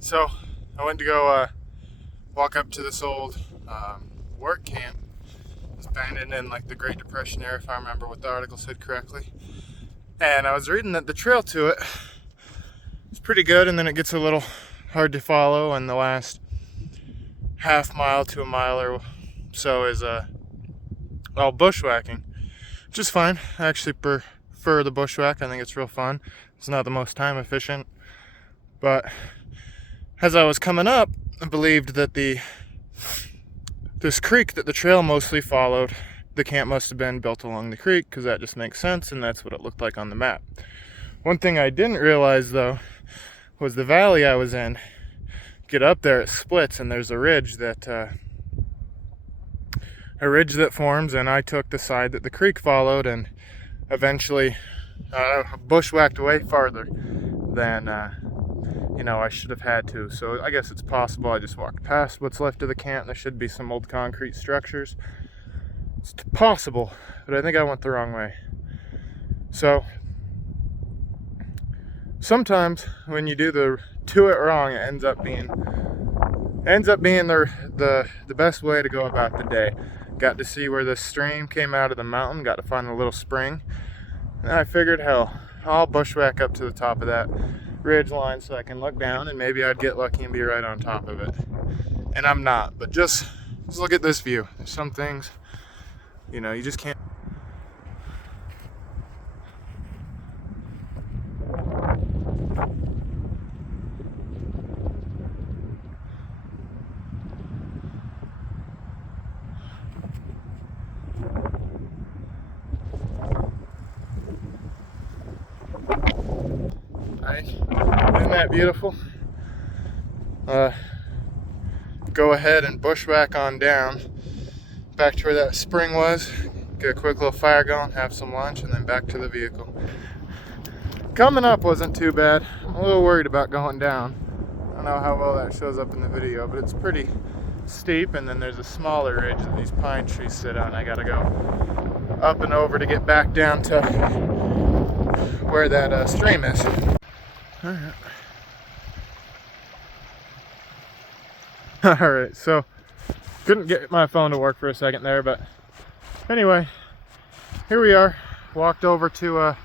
So I went to go walk up to this old work camp. It's abandoned in like the Great Depression era, if I remember what the article said correctly. And I was reading that the trail to it is pretty good, and then it gets a little hard to follow, and the last half mile to a mile or so is all bushwhacking, which is fine. I actually prefer the bushwhack. I think it's real fun. It's not the most time efficient, but as I was coming up, I believed that this creek that the trail mostly followed, the camp must have been built along the creek, because that just makes sense, and that's what it looked like on the map. One thing I didn't realize though was the valley I was in. Get up there, it splits, and there's a ridge that forms, and I took the side that the creek followed, and eventually bushwhacked way farther than I should have had to. So I guess it's possible I just walked past what's left of the camp. There should be some old concrete structures. It's possible, but I think I went the wrong way. So sometimes when you do it wrong, it ends up being the best way to go about the day. Got to see where the stream came out of the mountain, got to find a little spring, and I figured, hell, I'll bushwhack up to the top of that ridge line so I can look down, and maybe I'd get lucky and be right on top of it. And I'm not, but just look at this view. There's some things, you just can't. Right? Isn't that beautiful? Go ahead and bushwhack on down back to where that spring was, get a quick little fire going, have some lunch, and then back to the vehicle. Coming up wasn't too bad. I'm a little worried about going down. I don't know how well that shows up in the video, but it's pretty steep, and then there's a smaller ridge that these pine trees sit on. I gotta go up and over to get back down to where that stream is. Alright. Alright, so couldn't get my phone to work for a second there, but anyway, here we are. Walked over to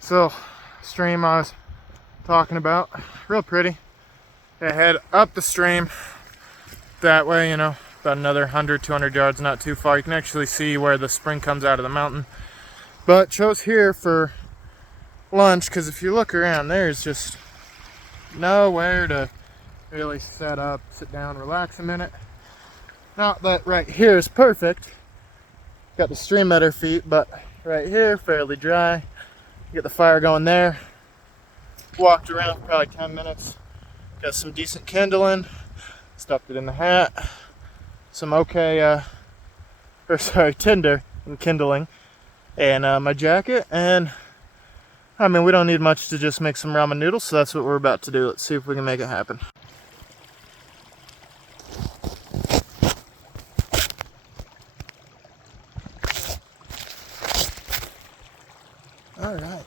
this little stream I was talking about. Real pretty. I head up the stream that way, about another 100, 200 yards, not too far. You can actually see where the spring comes out of the mountain. But chose here for lunch, because if you look around, there's just nowhere to really sit down, relax a minute. Not that right here is perfect. Got the stream at our feet, but right here, fairly dry. Get the fire going there. Walked around for probably 10 minutes. Got some decent kindling. Stuffed it in the hat. Some tinder and kindling. And my jacket. And we don't need much to just make some ramen noodles, so that's what we're about to do. Let's see if we can make it happen. All right.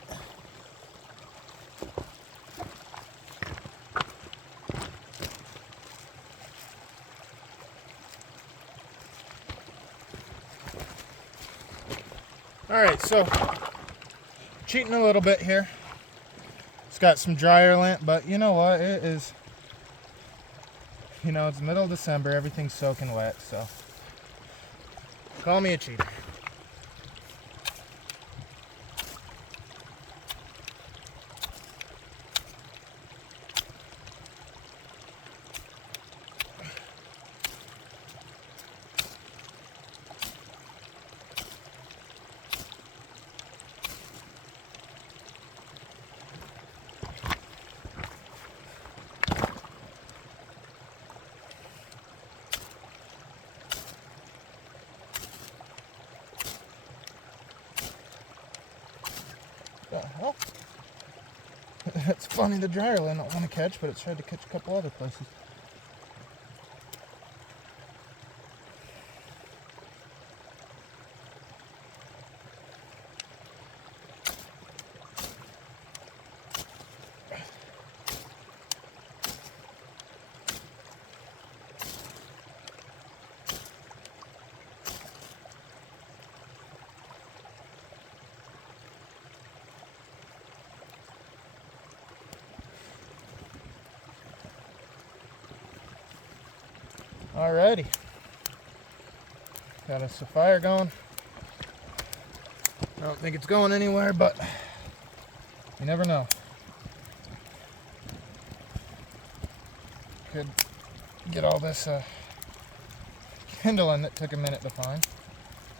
All right, so cheating a little bit here. It's got some dryer lint, but you know what? It is, it's the middle of December. Everything's soaking wet, so call me a cheater. Well, it's funny, the dryer lint I don't want to catch, but it's tried to catch a couple other places. Alrighty. Got us a fire going. I don't think it's going anywhere, but you never know. Could get all this kindling that took a minute to find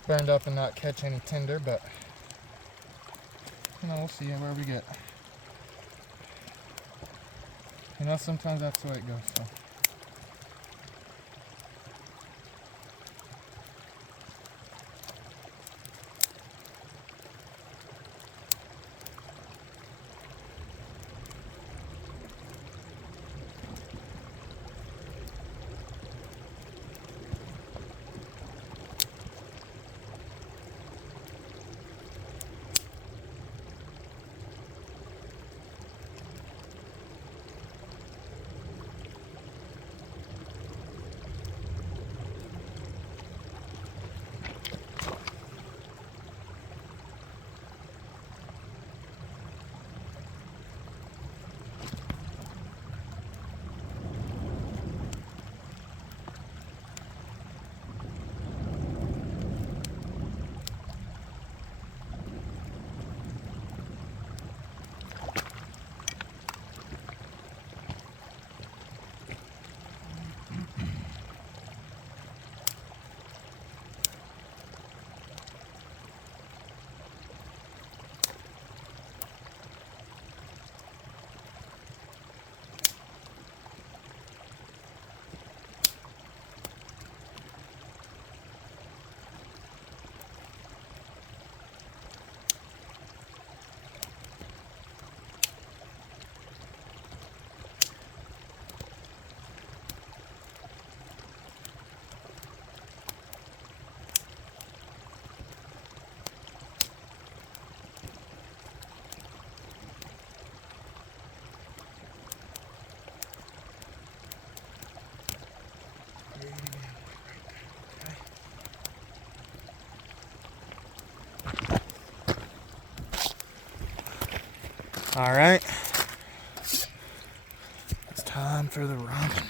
burned up and not catch any tinder, but you know, we'll see where we get. You know, sometimes that's the way it goes. So. All right, it's time for the ramen.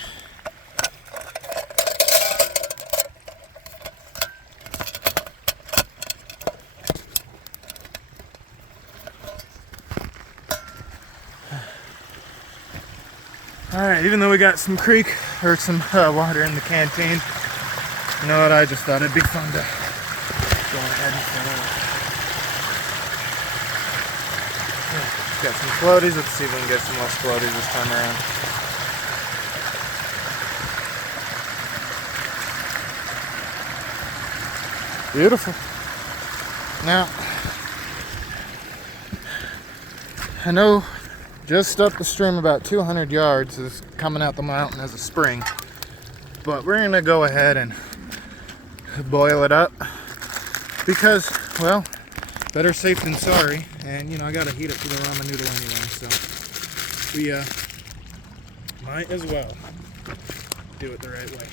All right, even though we got some creek or some water in the canteen, you know what? I just thought it'd be fun to go ahead and fill it up. Got some floaties. Let's see if we can get some less floaties this time around. Beautiful. Now, I know just up the stream about 200 yards is coming out the mountain as a spring, but we're going to go ahead and boil it up because, well, better safe than sorry, and you know, I gotta heat it for the ramen noodle anyway, so we might as well do it the right way.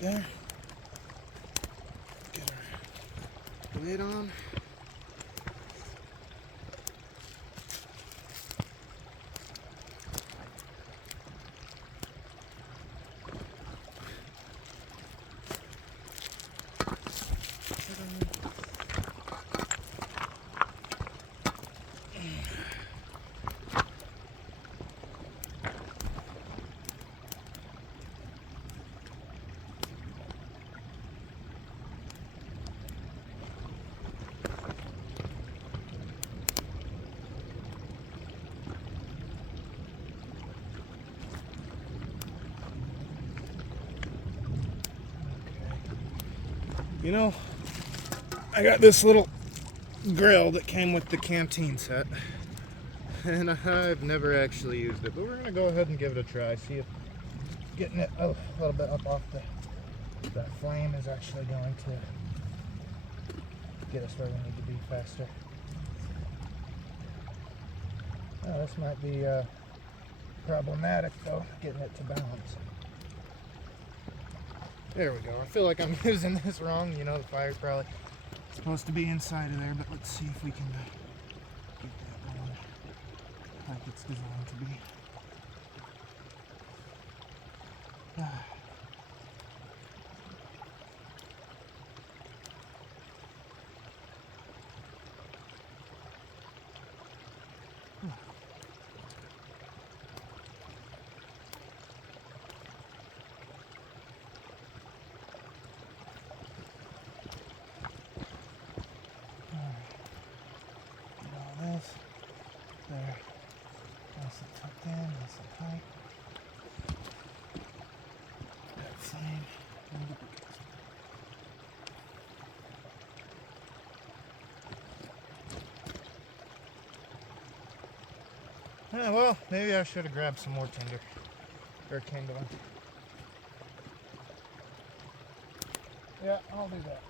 There. Get our lid on. You know, I got this little grill that came with the canteen set. And I've never actually used it, but we're gonna go ahead and give it a try. See if getting it a little bit up off that flame is actually going to get us where we need to be faster. Oh, this might be problematic though, getting it to balance. There we go. I feel like I'm using this wrong. You know, the fire's probably supposed to be inside of there, but let's see if we can get that going like it's designed to be. There, nice and tucked in, nice and tight. That flame. Yeah, well, maybe I should have grabbed some more tinder or kindling. Yeah, I'll do that.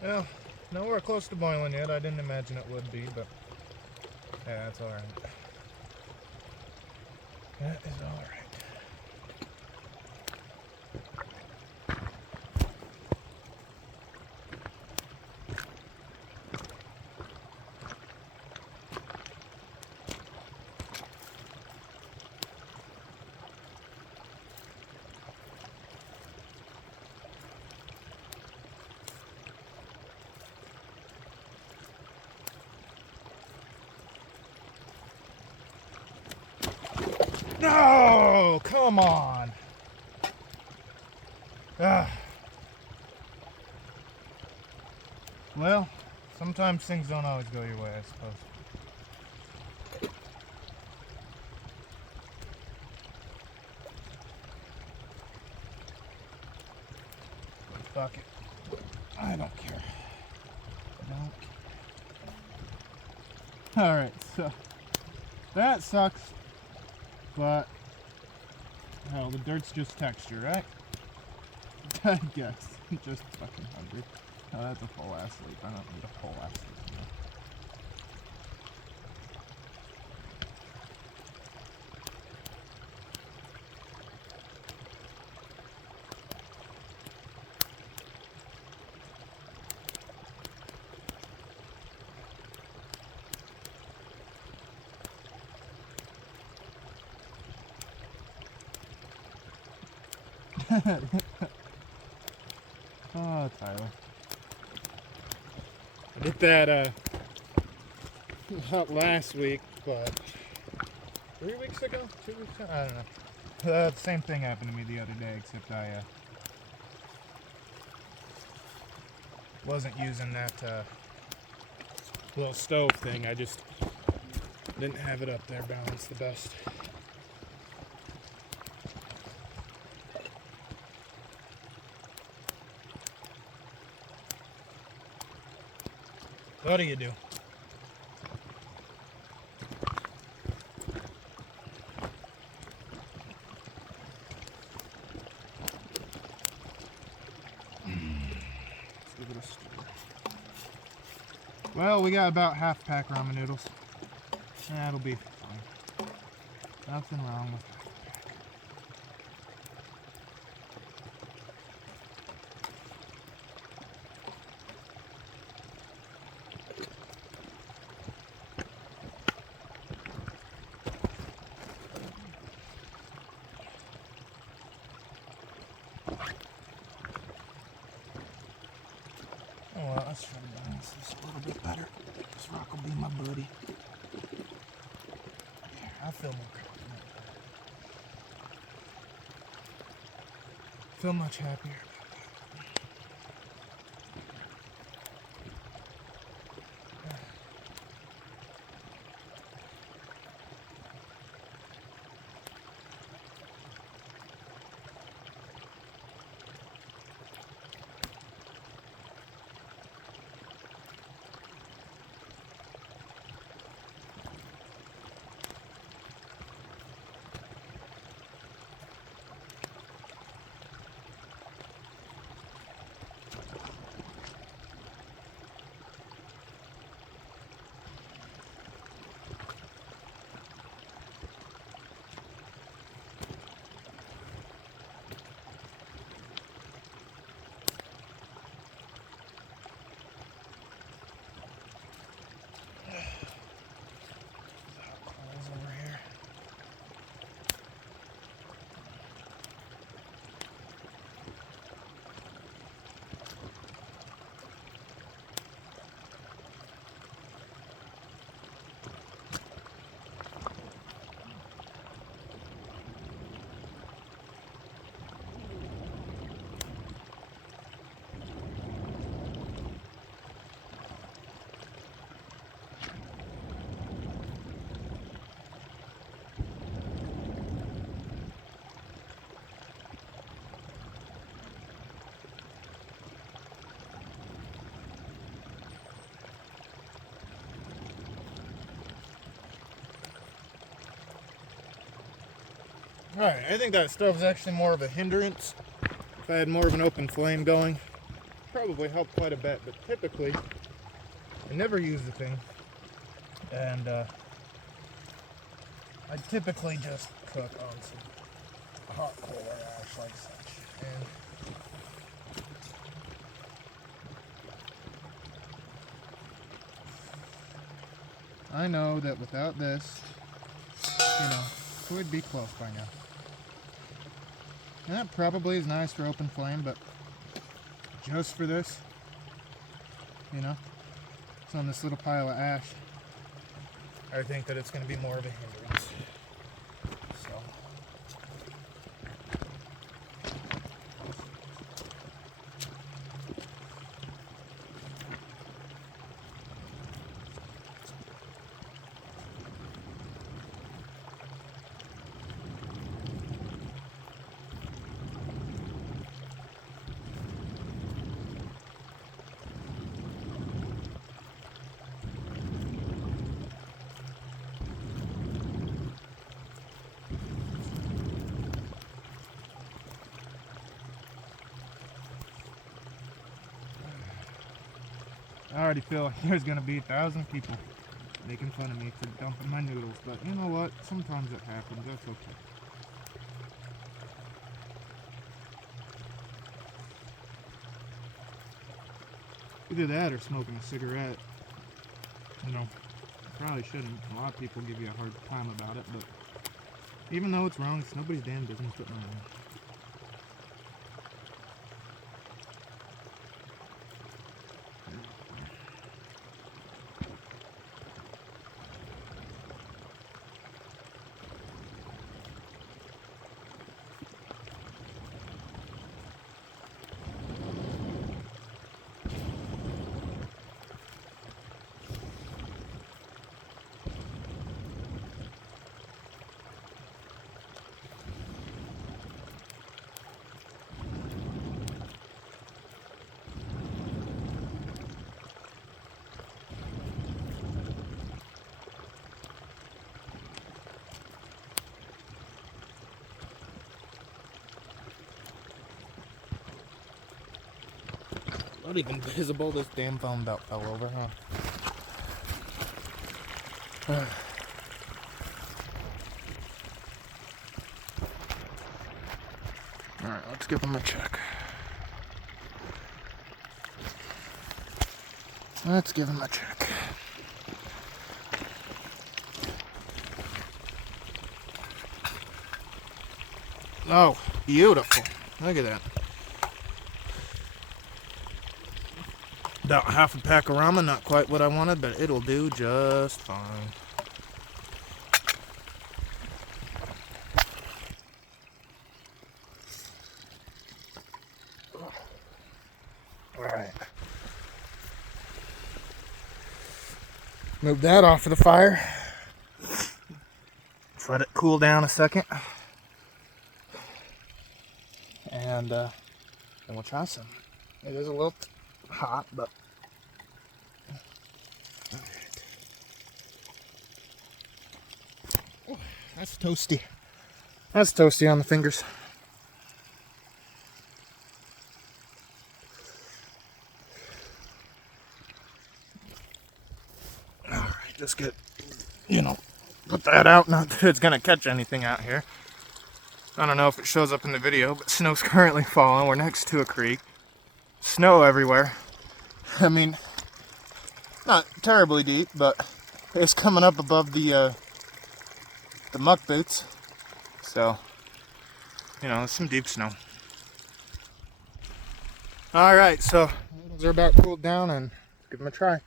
Well, nowhere close to boiling yet. I didn't imagine it would be, but yeah, that's alright. That is alright. No, come on. Well, sometimes things don't always go your way, I suppose. Fuck it. I don't care. Alright, so that sucks, but hell, the dirt's just texture, right? I guess. Just fucking hungry. Oh, that's a full ass sleep. I don't need a full ass sleep. Oh, Tyler. I did that not last week, but 3 weeks ago? 2 weeks ago? I don't know. The same thing happened to me the other day, except I wasn't using that little stove thing. I just didn't have it up there balanced the best. What do you do? Let's give it a stir. Well, we got about half pack ramen noodles. That'll be fine. Nothing wrong with that. Oh, well, let's try to balance this a little bit better. This rock will be my buddy. There, I feel more confident. Feel much happier. Alright, I think that stove's actually more of a hindrance. If I had more of an open flame going, probably help quite a bit, but typically I never use the thing, and I typically just cook on some hot coal or ash like such. And I know that without this, we'd be close by now. And that probably is nice for open flame, but just for this, it's on this little pile of ash. I think that it's going to be more of a hindrance. So already feel like there's gonna be 1,000 people making fun of me for dumping my noodles, but you know what? Sometimes it happens. That's okay. Either that or smoking a cigarette. You know, probably shouldn't. A lot of people give you a hard time about it, but even though it's wrong, it's nobody's damn business but mine. Not even visible, this damn phone belt fell over, huh? Alright, let's give him a check. Let's give him a check. Oh, beautiful. Look at that. About half a pack of ramen, not quite what I wanted, but it'll do just fine. Alright. Move that off of the fire. Let's let it cool down a second. And then we'll try some. It is a little hot, but oh, that's toasty. That's toasty on the fingers. All right, just get, put that out. Not that it's gonna catch anything out here. I don't know if it shows up in the video, but snow's currently falling. We're next to a creek. Snow everywhere. I mean, not terribly deep, but it's coming up above the muck boots. So, it's some deep snow. Alright, so noodles are about cooled down, and let's give them a try.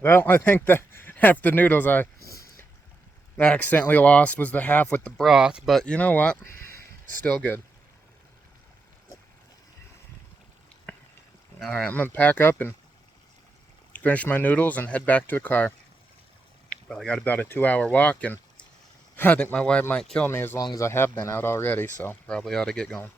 Well, I think that half the noodles I accidentally lost was the half with the broth, but you know what? Still good. Alright, I'm going to pack up and finish my noodles and head back to the car. Probably got about a 2-hour walk, and I think my wife might kill me as long as I have been out already, so probably ought to get going.